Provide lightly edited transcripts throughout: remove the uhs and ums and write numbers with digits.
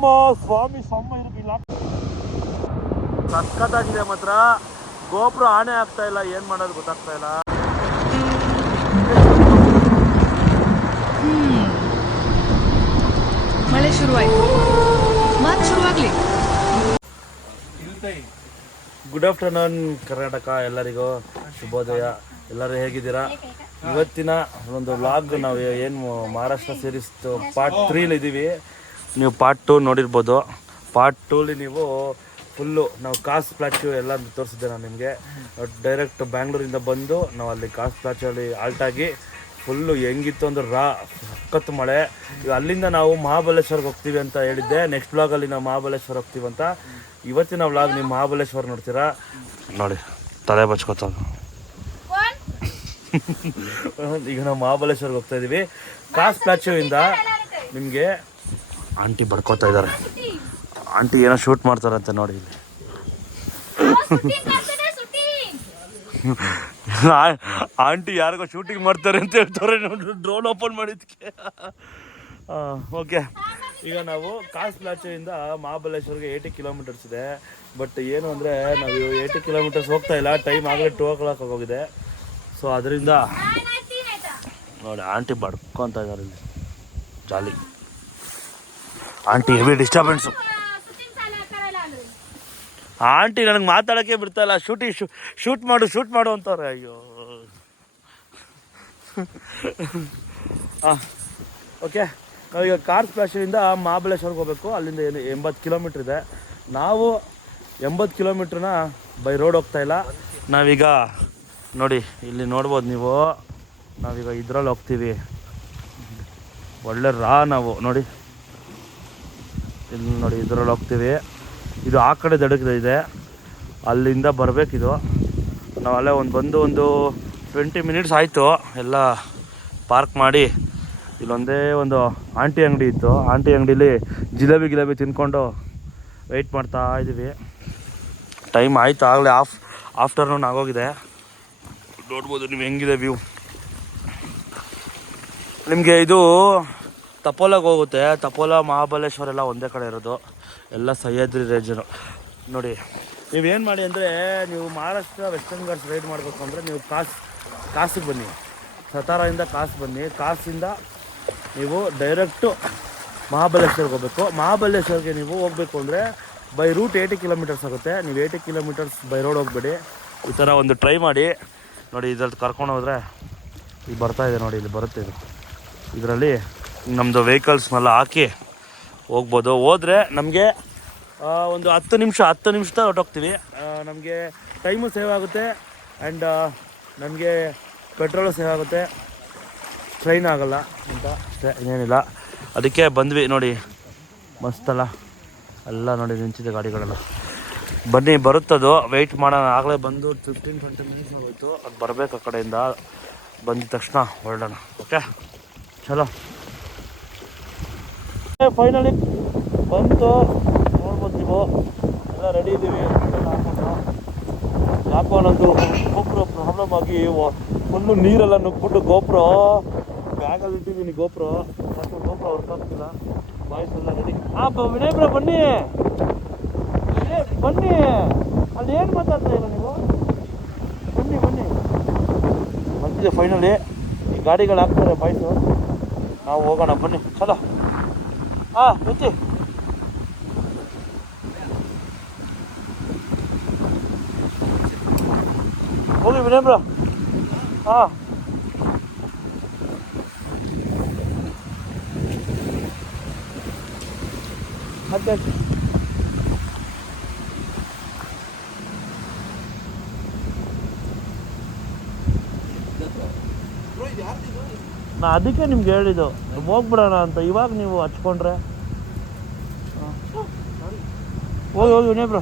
ಅಮ್ಮ ಸ್ವಾಮಿ ಸಮ್ಮ ಇರಲಿಲ್ಲ. ಸಖತ್ತಾಗಿದೆ ಮಾತ್ರ. ಗೋಪುರ ಆಣೆ ಆಗ್ತಾ ಇಲ್ಲ, ಏನ್ ಮಾಡೋದು ಗೊತ್ತಾಗ್ತಾ ಇಲ್ಲ. ಮಳೆ ಶುರುವಾಯ್ತು, ಮತ್ತೆ ಶುರುವಾಗ್ಲಿ. ಗುಡ್ ಆಫ್ಟರ್ನೂನ್ ಕರ್ನಾಟಕ, ಎಲ್ಲರಿಗೂ ಶುಭೋದಯ. ಎಲ್ಲರೂ ಹೇಗಿದ್ದೀರಾ? ಇವತ್ತಿನ ಒಂದು ವ್ಲಾಗ್ ನಾವು ಏನು ಮಹಾರಾಷ್ಟ್ರ ಸೀರೀಸ್ ಪಾರ್ಟ್ 3 ಇದ್ದೀವಿ. ನೀವು ಪಾರ್ಟ್ 2 ನೋಡಿರ್ಬೋದು. ಪಾರ್ಟ್ 2 ನೀವು ಫುಲ್ಲು ನಾವು ಕಾಸ್ ಪ್ಲಾಚ್ಯೂ ಎಲ್ಲ ತೋರಿಸಿದ್ದೆ ನಾನು ನಿಮಗೆ. ಡೈರೆಕ್ಟ್ ಬ್ಯಾಂಗ್ಳೂರಿಂದ ಬಂದು ನಾವು ಅಲ್ಲಿ ಕಾಸ್ ಪ್ಲಾಚಲ್ಲಿ ಆಲ್ಟಾಗಿ ಫುಲ್ಲು ಹೆಂಗಿತ್ತು ಅಂದ್ರೆ ಸಖತ್ ಮಳೆ. ಈಗ ಅಲ್ಲಿಂದ ನಾವು ಮಹಾಬಲೇಶ್ವರ್ಗೆ ಹೋಗ್ತೀವಿ ಅಂತ ಹೇಳಿದ್ದೆ. ನೆಕ್ಸ್ಟ್ ವ್ಲಾಗಲ್ಲಿ ನಾವು ಮಹಾಬಲೇಶ್ವರ ಹೋಗ್ತೀವಿ ಅಂತ. ಇವತ್ತಿನ ವ್ಲಾಗ್ ನೀವು ಮಹಾಬಲೇಶ್ವರ ನೋಡ್ತೀರಾ ನೋಡಿ. ತಲೆ ಬಚ್ಕೋತ ಈಗ ನಾವು ಮಹಾಬಲೇಶ್ವರ್ಗೆ ಹೋಗ್ತಾ ಇದ್ದೀವಿ. ಕಾಸ್ ಪ್ಲಾಚ್ಯೂ ಇಂದ ನಿಮಗೆ ಆಂಟಿ ಬಡ್ಕೋತಾ ಇದ್ದಾರೆ. ಆಂಟಿ ಏನೋ ಶೂಟ್ ಮಾಡ್ತಾರಂತೆ ನೋಡಿ ಇಲ್ಲಿ. ಆಂಟಿ ಯಾರಿಗೋ ಶೂಟಿಂಗ್ ಮಾಡ್ತಾರೆ ಅಂತ ಹೇಳ್ತಾರೆ ನೋಡಿ, ಡ್ರೋನ್ ಓಪನ್ ಮಾಡಿದ್ದಕ್ಕೆ. ಓಕೆ, ಈಗ ನಾವು ಕಾಸ್ ಪ್ಲಾಚ್ಯೂಯಿಂದ ಮಹಾಬಲೇಶ್ವರ್ಗೆ 80 ಕಿಲೋಮೀಟರ್ಸ್ ಇದೆ. ಬಟ್ ಏನು ಅಂದರೆ ನಾವು 80 ಕಿಲೋಮೀಟರ್ಸ್ ಹೋಗ್ತಾ ಇಲ್ಲ. ಟೈಮ್ ಆಗಲೇ 2 o'clock ಆಗೋಗಿದೆ. ಸೊ ಅದರಿಂದ ನೋಡಿ ಆಂಟಿ ಬಡ್ಕೊತ ಇದ್ದಾರೆ ಇಲ್ಲಿ. ಜಾಲಿ ಆಂಟಿ, ಹೆವಿ ಡಿಸ್ಟರ್ಬೆನ್ಸು. ಆಂಟಿ ನನಗೆ ಮಾತಾಡೋಕ್ಕೆ ಬಿಡ್ತಾಯಿಲ್ಲ. ಶೂಟ್ ಮಾಡು ಅಂತವ್ರೆ. ಅಯ್ಯೋ. ಓಕೆ, ನಾವೀಗ ಕಾಸ್ ಪ್ಲಾಚ್ಯೂಯಿಂದ ಮಹಾಬಲೇಶ್ವರ್ಗೆ ಹೋಗಬೇಕು. ಅಲ್ಲಿಂದ 80 ಕಿಲೋಮೀಟ್ರ್ ಇದೆ. ನಾವು 80 ಕಿಲೋಮೀಟ್ರನ್ನ ಬೈ ರೋಡ್ ಹೋಗ್ತಾಯಿಲ್ಲ. ನಾವೀಗ ನೋಡಿ ಇಲ್ಲಿ ನೋಡ್ಬೋದು ನೀವು. ನಾವೀಗ ಇದ್ರಲ್ಲಿ ಹೋಗ್ತೀವಿ. ಒಳ್ಳೆ ನಾವು ನೋಡಿ ಇಲ್ಲಿ ನೋಡಿ ಇದ್ರಲ್ಲಿ ಹೋಗ್ತೀವಿ. ಇದು ಆ ಕಡೆ ದಡಗಿದೆ, ಅಲ್ಲಿಂದ ಬರಬೇಕಿದು. ನಾವು ಅಲ್ಲೇ ಒಂದು 20 ಮಿನಿಟ್ಸ್ ಆಯಿತು ಎಲ್ಲ ಪಾರ್ಕ್ ಮಾಡಿ. ಇಲ್ಲೊಂದೇ ಒಂದು ಆಂಟಿ ಅಂಗಡಿ ಇತ್ತು. ಆಂಟಿ ಅಂಗಡೀಲಿ ಜಿಲೇಬಿ ತಿನ್ಕೊಂಡು ವೆಯ್ಟ್ ಮಾಡ್ತಾ ಇದ್ದೀವಿ. ಟೈಮ್ ಆಯಿತು, ಆಗಲೇ ಆಫ್ಟರ್ನೂನ್ ಆಗೋಗಿದೆ. ನೋಡ್ಬೋದು ನೀವು ಹೆಂಗಿದೆ ವ್ಯೂ. ನಿಮಗೆ ಇದು ತಪೋಲಾಗೆ ಹೋಗುತ್ತೆ. ತಪೋಲಾ ಮಹಾಬಲೇಶ್ವರ ಎಲ್ಲ ಒಂದೇ ಕಡೆ ಇರೋದು, ಎಲ್ಲ ಸಹ್ಯಾದ್ರಿ ರೇಂಜನು. ನೋಡಿ ನೀವೇನು ಮಾಡಿ ಅಂದರೆ, ನೀವು ಮಹಾರಾಷ್ಟ್ರ ವೆಸ್ಟರ್ನ್ ಘಾಟ್ಸ್ ರೈಡ್ ಮಾಡಬೇಕು ಅಂದರೆ ನೀವು ಕಾಸಿಗೆ ಬನ್ನಿ. ಸತಾರಾಯಿಂದ ಕಾಸ್ ಬನ್ನಿ. ಕಾಸಿಂದ ನೀವು ಡೈರೆಕ್ಟು ಮಹಾಬಲೇಶ್ವರ್ಗೆ ಹೋಗಬೇಕು. ಮಹಾಬಲೇಶ್ವರ್ಗೆ ನೀವು ಹೋಗಬೇಕು ಅಂದರೆ ಬೈ ರೂಟ್ 80 ಕಿಲೋಮೀಟರ್ಸ್ ಆಗುತ್ತೆ. ನೀವು 80 ಕಿಲೋಮೀಟರ್ಸ್ ಬೈ ರೋಡ್ ಹೋಗ್ಬೇಡಿ. ಈ ಥರ ಒಂದು ಟ್ರೈ ಮಾಡಿ ನೋಡಿ. ಇದ್ರಲ್ಲಿ ಕರ್ಕೊಂಡು ಹೋದರೆ ಈಗ ಬರ್ತಾಯಿದೆ ನೋಡಿ, ಇಲ್ಲಿ ಬರುತ್ತೆ ಇದು. ಇದರಲ್ಲಿ ನಮ್ಮದು ವೆಹಿಕಲ್ಸ್ನೆಲ್ಲ ಹಾಕಿ ಹೋಗ್ಬೋದು. ಹೋದರೆ ನಮಗೆ ಒಂದು 10 ನಿಮಿಷದ ಹೊರಟೋಗ್ತೀವಿ. ನಮಗೆ ಟೈಮು ಸೇವ್ ಆಗುತ್ತೆ ಆ್ಯಂಡ್ ನಮಗೆ ಪೆಟ್ರೋಲು ಸೇವ್ ಆಗುತ್ತೆ. ಟ್ರೈನ್ ಆಗೋಲ್ಲ ಅಂತ ಅಷ್ಟೇ, ಇನ್ನೇನಿಲ್ಲ. ಅದಕ್ಕೆ ಬಂದ್ವಿ ನೋಡಿ. ಮಸ್ತಲ್ಲ ಎಲ್ಲ ನೋಡಿ, ನಿಂತಿದೆ ಗಾಡಿಗಳೆಲ್ಲ. ಬನ್ನಿ, ಬರುತ್ತದು, ವೆಯ್ಟ್ ಮಾಡೋಣ. ಆಗಲೇ ಬಂದು 15-20 ಮಿನಿಟ್ಸ್ ಆಗೋಯ್ತು. ಅದು ಬರಬೇಕು ಆ ಕಡೆಯಿಂದ. ಬಂದಿದ ತಕ್ಷಣ ಹೊರಡೋಣ. ಓಕೆ, ಚಲೋ. ಫೈನಲಿ ಬಂತು. ನೋಡ್ಬೋದು ನೀವು, ಎಲ್ಲ ರೆಡಿ ಇದ್ದೀವಿ. ಯಾಕೋ ನಂದು ಗೋಪುರ ಪ್ರಾಬ್ಲಮ್ ಆಗಿ ಫುಲ್ಲು ನೀರೆಲ್ಲ ನುಗ್ಬಿಟ್ಟು ಗೋಪುರ ಬ್ಯಾಗಲ್ಲಿ ಇಟ್ಟಿದ್ದೀನಿ. ಗೋಪುರ ವರ್ಕ್ ಆಗ್ತಿಲ್ಲ. ಬಾಯ್ಸ್ ಎಲ್ಲ ರೆಡಿ. ವಿನಯಬ್ರ ಬನ್ನಿ. ಅಲ್ಲಿ ಏನು ಮಾತಾಡ್ತಾ ಇಲ್ಲ ನೀವು? ಬನ್ನಿ ಬಂದಿದೆ ಫೈನಲಿ. ಈ ಗಾಡಿಗಳು ಹಾಕ್ತಾರೆ ಬಾಯ್ಸು. ನಾವು ಹೋಗೋಣ ಬನ್ನಿ, ಚಲೋ. ಗೊತ್ತಿ ಹೋಗಿ ವಿನಯಬ್ರ. ಮತ್ತೆ ನಾ ಅದಕ್ಕೆ ನಿಮ್ಗೆ ಹೇಳಿದ್ದು ಹೋಗ್ಬಿಡೋಣ ಅಂತ. ಇವಾಗ ನೀವು ಹಚ್ಕೊಂಡ್ರೆ ಹೋಗಿ ವಿನಯಬ್ರ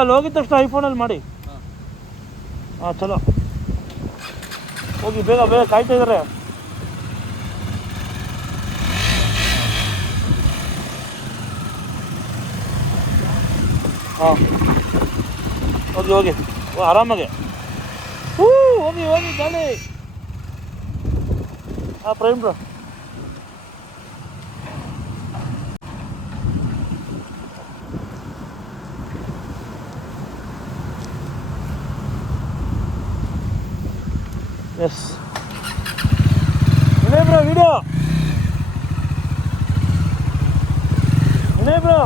ಅಲ್ಲಿ ಹೋಗಿದ ತಕ್ಷಣ ಐಫೋನಲ್ಲಿ ಮಾಡಿ. ಚಲೋ ಹೋಗಿ, ಬೇಗ ಕಾಯ್ತಾ ಇದ್ದಾರೆ. ಹೋಗಿ ಆರಾಮಾಗೆ ಹೋಗಿ ಗಾಡಿ. Prime bro S Vinay bro video Vinay bro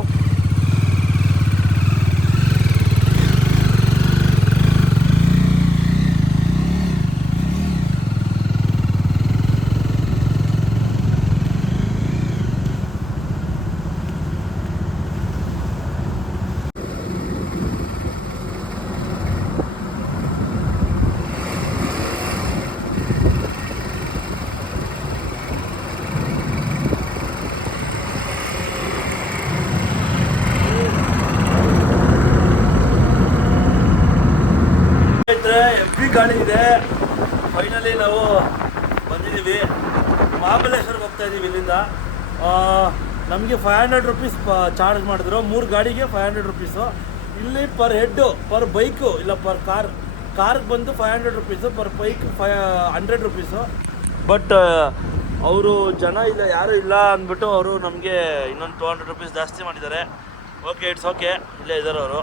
FB ಗಾಡಿ ಇದೆ. ಫೈನಲಿ ನಾವು ಬಂದಿದ್ದೀವಿ, ಮಹಾಬಲೇಶ್ವರ್ಗೆ ಹೋಗ್ತಾ ಇದ್ದೀವಿ. ಇಲ್ಲಿಂದ ನಮಗೆ 500 ರುಪೀಸ್ ಚಾರ್ಜ್ ಮಾಡಿದ್ರು, 3 ಗಾಡಿಗೆ 500 ರುಪೀಸು. ಇಲ್ಲಿ ಪರ್ ಹೆಡ್ಡು ಪರ್ ಬೈಕು ಇಲ್ಲ ಪರ್ ಕಾರ್ಗೆ ಬಂದು 500 rupees, per bike 100 rupees. But ಅವರು ಜನ ಇಲ್ಲ, ಯಾರೂ ಇಲ್ಲ ಅಂದ್ಬಿಟ್ಟು ಅವರು ನಮಗೆ ಇನ್ನೊಂದು 200 ರುಪೀಸ್ ಜಾಸ್ತಿ ಮಾಡಿದ್ದಾರೆ. ಓಕೆ, ಇಟ್ಸ್ ಓಕೆ, ಇಲ್ಲೇ ಇದ್ದಾರೆ ಅವರು.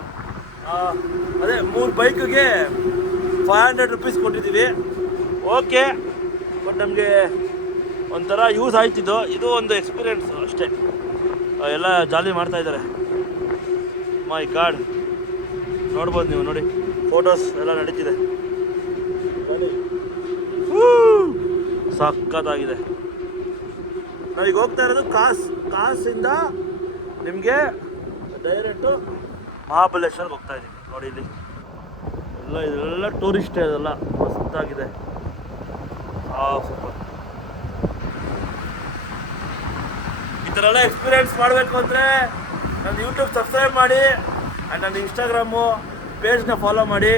ಅದೇ 3 ಬೈಕಿಗೆ 500 ರುಪೀಸ್ ಕೊಟ್ಟಿದ್ದೀವಿ. ಓಕೆ, ಬಟ್ ನಮಗೆ ಒಂಥರ ಯೂಸ್ ಆಯ್ತಿದ್ದು. ಇದು ಒಂದು ಎಕ್ಸ್ಪೀರಿಯೆನ್ಸ್ ಅಷ್ಟೇ. ಎಲ್ಲ ಜಾಲಿ ಮಾಡ್ತಾಯಿದ್ದಾರೆ. ಮೈ ಗಾಡ್, ನೋಡ್ಬೋದು ನೀವು, ನೋಡಿ ಫೋಟೋಸ್ ಎಲ್ಲ ನಡೀತಿದೆ. ಸಖತ್ತಾಗಿದೆ. ನಾವೀಗ ಹೋಗ್ತಾ ಇರೋದು ಕಾಸಿಂದ ನಿಮಗೆ ಡೈರೆಕ್ಟು ಮಹಾಬಲೇಶ್ವರ್ಗೆ ಹೋಗ್ತಾ ಇದ್ದೀವಿ. ನೋಡಿ ಇಲ್ಲಿ ಇದೆಲ್ಲ ಟೂರಿಸ್ಟ್, ಇದೆಲ್ಲ ಮಸ್ತಾಗಿದೆ. ಸೂಪರ್. ಈ ಥರ ಎಲ್ಲ ಎಕ್ಸ್ಪೀರಿಯೆನ್ಸ್ ಮಾಡಬೇಕು ಅಂದರೆ ನನ್ನ ಯೂಟ್ಯೂಬ್ ಸಬ್ಸ್ಕ್ರೈಬ್ ಮಾಡಿ ಆ್ಯಂಡ್ ನನ್ನ ಇನ್ಸ್ಟಾಗ್ರಾಮು ಪೇಜ್ನ ಫಾಲೋ ಮಾಡಿ.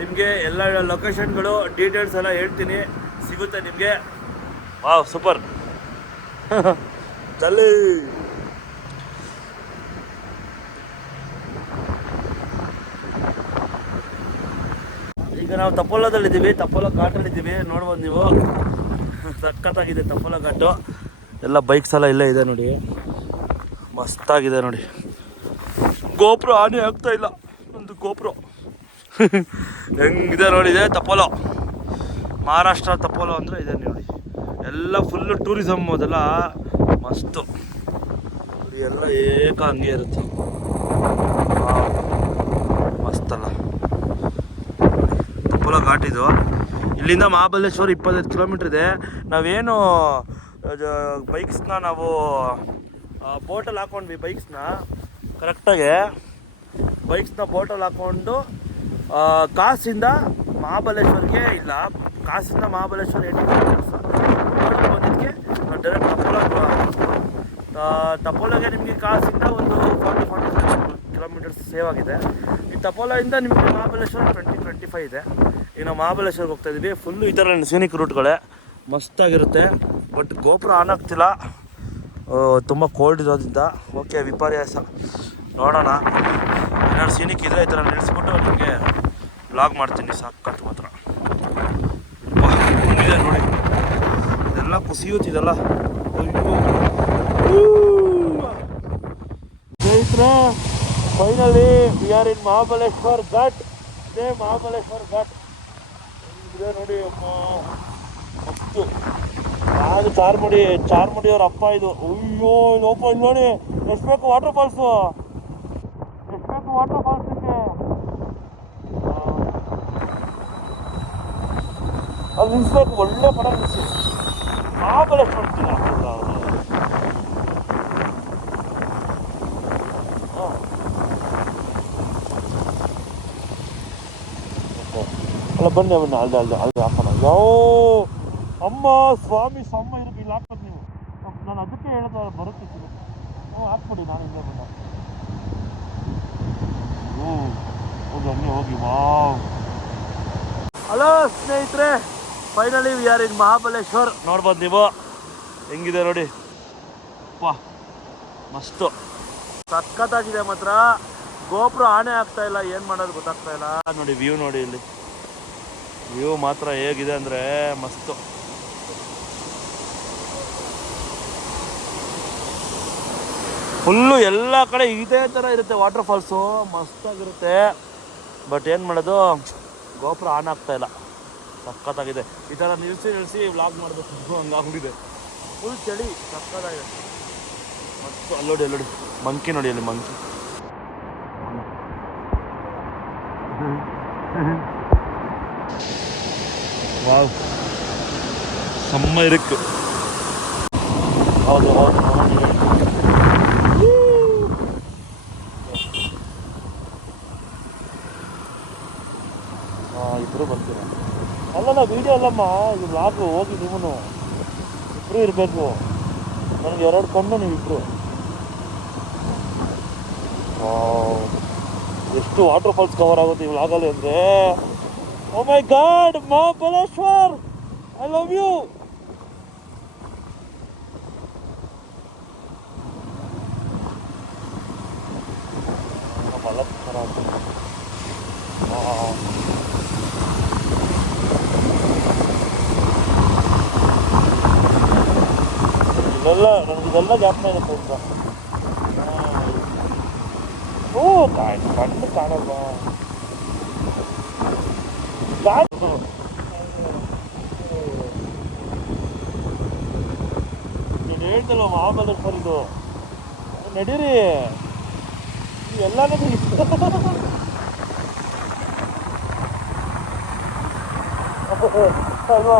ನಿಮಗೆ ಎಲ್ಲ ಲೊಕೇಶನ್ಗಳು ಡೀಟೇಲ್ಸ್ ಎಲ್ಲ ಹೇಳ್ತೀನಿ, ಸಿಗುತ್ತೆ ನಿಮಗೆ. ಸೂಪರ್. ಚಲ್ಲಿ. ಈಗ ನಾವು ತಪೋಲಾದಲ್ಲಿದ್ದೀವಿ, ತಪೋಲಾ ಘಾಟಲ್ಲಿದ್ದೀವಿ. ನೋಡ್ಬೋದು ನೀವು, ಸಖತ್ತಾಗಿದೆ ತಪೋಲಾ ಘಾಟು. ಎಲ್ಲ ಬೈಕ್ಸ್ ಎಲ್ಲ ಇಲ್ಲೇ ಇದೆ ನೋಡಿ, ಮಸ್ತಾಗಿದೆ ನೋಡಿ. ಗೋಪುರ ಆನೆ ಆಗ್ತಾ ಇಲ್ಲ ಒಂದು ಗೋಪುರ. ಹೆಂಗಿದೆ ನೋಡಿದೆ ತಪೋಲಾ. ಮಹಾರಾಷ್ಟ್ರ ತಪೋಲಾ ಅಂದರೆ ಇದೆ ನೋಡಿ. ಎಲ್ಲ ಫುಲ್ಲು ಟೂರಿಸಮ್, ಅದೆಲ್ಲ ಮಸ್ತು. ಎಲ್ಲ ಏಕ ಹಂಗೆ ಇರುತ್ತೆ, ಮಸ್ತಲ್ಲ. ತಪೋಲಾ ಘಾಟ್ ಇದು. ಇಲ್ಲಿಂದ ಮಹಾಬಲೇಶ್ವರ 25 ಕಿಲೋಮೀಟ್ರ್ ಇದೆ. ನಾವೇನು ಬೈಕ್ಸ್ನ ನಾವು ಬೋಟಲ್ಲಿ ಹಾಕ್ಕೊಂಡ್ವಿ, ಬೈಕ್ಸ್ನ ಕರೆಕ್ಟಾಗಿ ಬೈಕ್ಸ್ನ ಬೋಟಲ್ಲಿ ಹಾಕ್ಕೊಂಡು ಕಾಸಿಂದ ಮಹಾಬಲೇಶ್ವರ್ಗೆ ಇಲ್ಲ, ಕಾಸಿಂದ ಮಹಾಬಲೇಶ್ವರ 80 ಕಿಲೋಮೀಟರ್ಸ್ ಬಂದಿದ್ದಕ್ಕೆ ನಾವು ಡೈರೆಕ್ಟ್ ತಪೋಲಾಗೆ ನಿಮಗೆ ಕಾಸಿಂದ ಒಂದು 40-45 ಕಿಲೋಮೀಟರ್ಸ್ ಸೇವ್ ಆಗಿದೆ. ಈ ತಪೋಲಾಯಿಂದ ನಿಮಗೆ ಮಹಾಬಲೇಶ್ವರ 20-25 ಇದೆ. ಈಗ ನಾವು ಮಹಾಬಲೇಶ್ವರ್ಗೆ ಹೋಗ್ತಾ ಇದ್ದೀವಿ. ಫುಲ್ಲು ಈ ಥರ ಸೀನಿಕ್ ರೂಟ್ಗಳೇ ಮಸ್ತಾಗಿರುತ್ತೆ. ಬಟ್ ಗೋಪುರ ಆನ್ ಆಗ್ತಿಲ್ಲ, ತುಂಬ ಕೋಲ್ಡ್ ಇರೋದ್ರಿಂದ. ಓಕೆ, ವಿಪರ್ಯಾಸ. ನೋಡೋಣ, ಏನಾದ್ರು ಸೀನಿಕ್ ಇದ್ದರೆ ಈ ಥರ ನಿಲ್ಲಿಸ್ಬಿಟ್ಟು ನಿಮಗೆ ಬ್ಲಾಗ್ ಮಾಡ್ತೀನಿ. ಸಾಕತ್ತು ಮಾತ್ರ ಇದೆ ನೋಡಿ, ಇದೆಲ್ಲ ಕುಸಿಯುತ್ತಿದೆಲ್ಲ. ಸ್ನೇಹಿತರೆ, ಫೈನಲಿ ವಿ ಆರ್ ಇನ್ ಮಹಾಬಲೇಶ್ವರ್ ಘಾಟ್. ಇದೇ ಮಹಾಬಲೇಶ್ವರ್ ಘಾಟ್ ಇದೆ ನೋಡಿ. ಮಸ್ತು. ಅದು ಚಾರ್ಮುಡಿ ಅವ್ರ ಅಪ್ಪ ಇದು. ಅಯ್ಯೋ, ಲೋಪ ಇಲ್ಲಿ ನೋಡಿ, ಎಷ್ಟು ಬೇಕು ವಾಟರ್ ಫಾಲ್ಸು, ಎಷ್ಟು ಬೇಕು ವಾಟರ್ ಫಾಲ್ಸಿಗೆ. ಅಲ್ಲಿ ನಿಲ್ಸ್ಬೇಕು, ಒಳ್ಳೆ ಪಡ ನಿಲ್ಸಿ. ಮಹಾಬಲೇಶ್ವರ ಅಲ್ಲ, ಬನ್ನಿ ಅಲ್ಲೇ ಹಾಕೋಣ. ಯಾವ ಅಮ್ಮ ಸ್ವಾಮಿ ಸಮ್ಮ ಇರಬೇಕು, ಇಲ್ಲಿ ಹಾಕೋದು ನೀವು. ನಾನು ಅದಕ್ಕೆ ಹೇಳೋದು, ಬರುತ್ತೆ ಹಾಕ್ಬಿಡಿ. ನಾನು ಇಲ್ಲೇ ಬಂದ ಹೋಗಿ ಹಂಗೆ ಹೋಗಿ. ವಾವ್. ಹಲೋ ಸ್ನೇಹಿತರೆ, ಫೈನಲಿ ವಿ ಆರ್ ಇನ್ ಮಹಾಬಲೇಶ್ವರ್. ನೋಡ್ಬೋದು ನೀವು, ಹೆಂಗಿದೆ ನೋಡಿ. ಮಸ್ತು ಸಖತ್ತಾಗಿದೆ ಮಾತ್ರ. ಗೋಪುರ ಆನೆ ಆಗ್ತಾ ಇಲ್ಲ, ಏನು ಮಾಡೋದು ಗೊತ್ತಾಗ್ತಾ ಇಲ್ಲ. ನೋಡಿ ವ್ಯೂ ನೋಡಿ, ಇಲ್ಲಿ ವ್ಯೂ ಮಾತ್ರ ಹೇಗಿದೆ ಅಂದರೆ ಮಸ್ತು. ಫುಲ್ಲು ಎಲ್ಲ ಕಡೆ ಇದೇ ಥರ ಇರುತ್ತೆ ವಾಟರ್ ಫಾಲ್ಸು, ಮಸ್ತಾಗಿರುತ್ತೆ. ಬಟ್ ಏನು ಮಾಡೋದು, ಗೋಪುರ ಆನ್ ಆಗ್ತಾ ಇಲ್ಲ. ಸಖತ್ತಾಗಿದೆ. ಈ ಥರ ನಿಲ್ಲಿಸಿ ವ್ಲಾಗ್ ಮಾಡಬೇಕು ಹಂಗಾಗ್ಬಿಟ್ಟಿದೆ. ಫುಲ್ ಚಳಿ ಸಖತ್ತಾಗಿದೆ. ಮತ್ತು ಅಲ್ಲೋಡಿ ಮಂಕಿ ನೋಡಿ, ಅಲ್ಲಿ ಮಂಕಿ. ವಾವ್ ಸಮ್ಮ ಇருக்கு. ಹೌದು ಇಬ್ಬರು ಬರ್ತೀರ. ಅಲ್ಲಲ್ಲ ವೀಡಿಯೋ ಅಲ್ಲಮ್ಮ, ಇದು ವ್ಲಾಗು. ಹೋಗಿ ನೀವು ಇಬ್ಬರು ಇರಬೇಕು. ನನಗೆ 2 ಕಣ್ಣು, ನೀವಿಬ್ಬರು. ಎಷ್ಟು ವಾಟರ್ ಫಾಲ್ಸ್ ಕವರ್ ಆಗುತ್ತೆ ಈ ವ್ಲಾಗಲ್ಲಿ ಅಂದರೆ. Oh my God, Mahabaleshwar, I love you. ನನಗಿದೆಲ್ಲ ಜ್ಞಾಪನ ಇರುತ್ತೆ ಅಂತ. ಓ ಕಣ್ಣು ಕಾಣಲ್ವ? ನೀನು ಹೇಳ್ದಲ್ವ ಮಹಾಬಲೇಶ್ವರ ಇದು ನಡೀರಿ ಎಲ್ಲಾನು ಅಲ್ವಾ?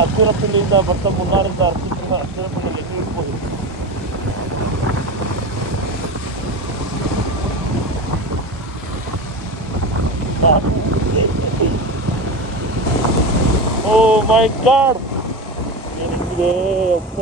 ಹತ್ತಿರಪಳ್ಳಿಯಿಂದ ಬರ್ತಾ ಮುನ್ನಾರಿಂದ ಹತ್ತಿರಪಳ್ಳಿಗೆ ಹೆಂಗೆ ಇರ್ಬೋದು? ಓ ಮೈ ಗಾಡ್, ಏನಿದೆ ಅಂತ.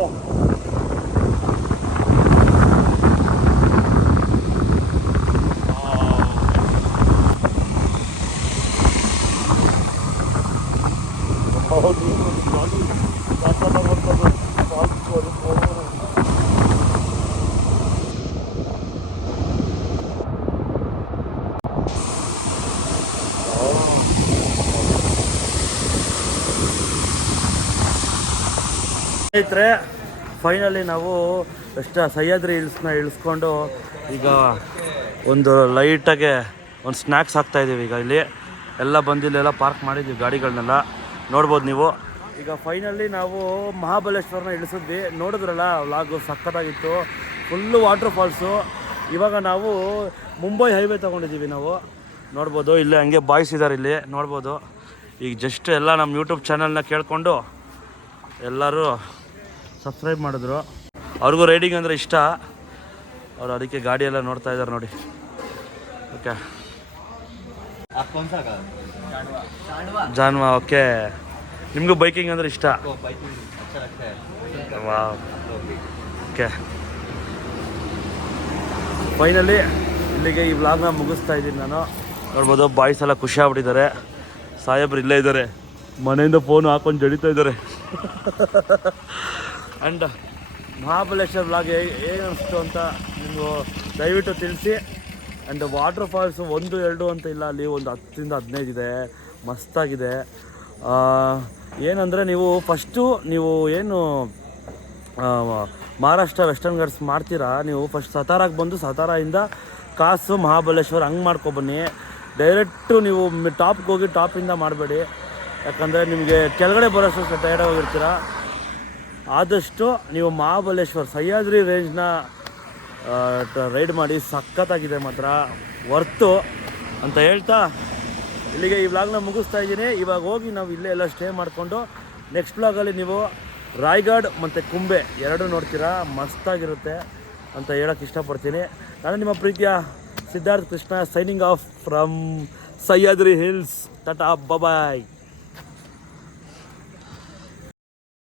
ಸ್ನೇಹಿತರೆ, ಫೈನಲಿ ನಾವು ಸಹ್ಯಾದ್ರಿ ಹಿಲ್ಸ್ನ ಇಳಿಸ್ಕೊಂಡು ಈಗ ಒಂದು ಲೈಟಾಗೆ ಒಂದು ಸ್ನ್ಯಾಕ್ಸ್ ಹಾಕ್ತಾಯಿದ್ದೀವಿ. ಈಗ ಇಲ್ಲಿ ಎಲ್ಲ ಬಂದಿಲ್ಲೆಲ್ಲ ಪಾರ್ಕ್ ಮಾಡಿದ್ದೀವಿ ಗಾಡಿಗಳನ್ನೆಲ್ಲ, ನೋಡ್ಬೋದು ನೀವು. ಈಗ ಫೈನಲಿ ನಾವು ಮಹಾಬಲೇಶ್ವರನ ಇಳಿಸಿದ್ವಿ. ನೋಡಿದ್ರಲ್ಲ ವ್ಲಾಗು, ಸಖತ್ತಾಗಿತ್ತು. Full water falls. ಇವಾಗ ನಾವು ಮುಂಬೈ ಹೈವೇ ತೊಗೊಂಡಿದ್ದೀವಿ ನಾವು, ನೋಡ್ಬೋದು. ಇಲ್ಲೇ ಹಂಗೆ ಬಾಯ್ಸ್ ಇದ್ದಾರೆ, ಇಲ್ಲಿ ನೋಡ್ಬೋದು. ಈಗ ಜಸ್ಟ್ ಎಲ್ಲ ನಮ್ಮ ಯೂಟ್ಯೂಬ್ ಚಾನಲ್ನ ಕೇಳಿಕೊಂಡು ಎಲ್ಲರೂ ಸಬ್ಸ್ಕ್ರೈಬ್ ಮಾಡಿದ್ರು. ಅವ್ರಿಗೂ ರೈಡಿಂಗ್ ಅಂದರೆ ಇಷ್ಟ, ಅವ್ರು ಅದಕ್ಕೆ ಗಾಡಿ ಎಲ್ಲ ನೋಡ್ತಾ ಇದ್ದಾರೆ ನೋಡಿ. ಓಕೆ, ಜಾನ್ವಾ. ಓಕೆ, ನಿಮಗೂ ಬೈಕಿಂಗ್ ಅಂದರೆ ಇಷ್ಟ? ವಾವ್. ಓಕೆ, ಫೈನಲಿ ಇಲ್ಲಿಗೆ ಈ ವ್ಲಾಗ್ನ ಮುಗಿಸ್ತಾ ಇದ್ದೀನಿ ನಾನು. ನೋಡ್ಬೋದು ಬಾಯ್ಸ್ ಎಲ್ಲ ಖುಷಿ ಆಗ್ಬಿಟ್ಟಿದ್ದಾರೆ. ಸಾಹೇಬ್ರು ಇಲ್ಲೇ ಇದ್ದಾರೆ, ಮನೆಯಿಂದ ಫೋನ್ ಹಾಕೊಂಡು ಜಡಿತಾ ಇದ್ದಾರೆ. ಆ್ಯಂಡ್ ಮಹಾಬಲೇಶ್ವರ ವ್ಲಾಗ್ ಏನು ಅನಿಸ್ತು ಅಂತ ನೀವು ದಯವಿಟ್ಟು ತಿಳಿಸಿ. ಆ್ಯಂಡ್ ವಾಟರ್ ಫಾಲ್ಸು 1, 2 ಅಂತ ಇಲ್ಲ, ಅಲ್ಲಿ ಒಂದು 10ರಿಂದ 15 ಇದೆ. ಮಸ್ತಾಗಿದೆ. ಏನಂದರೆ ನೀವು ಫಸ್ಟು ಏನು ಮಹಾರಾಷ್ಟ್ರ ವೆಸ್ಟರ್ನ್ ಘಾಟ್ಸ್ ಮಾಡ್ತೀರಾ, ನೀವು ಫಸ್ಟ್ ಸತಾರಾಗೆ ಬಂದು ಸತಾರಾಯಿಂದ ಕಾಸು ಮಹಾಬಲೇಶ್ವರ ಹಂಗೆ ಮಾಡ್ಕೊಬನ್ನಿ. ಡೈರೆಕ್ಟು ನೀವು ಟಾಪ್ಗೆ ಹೋಗಿ ಟಾಪಿಂದ ಮಾಡಬೇಡಿ, ಯಾಕಂದರೆ ನಿಮಗೆ ಕೆಳಗಡೆ ಬರೋಷ್ಟು ಟೈರ್ಡ್ ಹೋಗಿರ್ತೀರ. ಆದಷ್ಟು ನೀವು ಮಹಾಬಲೇಶ್ವರ ಸಹ್ಯಾದ್ರಿ ರೇಂಜ್ನ ರೈಡ್ ಮಾಡಿ, ಸಖತ್ತಾಗಿದೆ ಮಾತ್ರ, ವರ್ತು ಅಂತ ಹೇಳ್ತಾ ಇಲ್ಲಿಗೆ ಈ ವ್ಲಾಗ್ನ ಮುಗಿಸ್ತಾ ಇದ್ದೀನಿ. ಇವಾಗ ಹೋಗಿ ನಾವು ಇಲ್ಲೇ ಎಲ್ಲ ಸ್ಟೇ ಮಾಡಿಕೊಂಡು ನೆಕ್ಸ್ಟ್ ವ್ಲಾಗಲ್ಲಿ ನೀವು ರಾಯ್ಗಢ್ ಮತ್ತು ಕುಂಬೆ 2 ನೋಡ್ತೀರಾ. ಮಸ್ತಾಗಿರುತ್ತೆ ಅಂತ ಹೇಳೋಕ್ಕೆ ಇಷ್ಟಪಡ್ತೀನಿ. ನಾನು ನಿಮ್ಮ ಪ್ರೀತಿಯ Siddharth Krishna, signing off from Sahyadri hills. Tata, bye.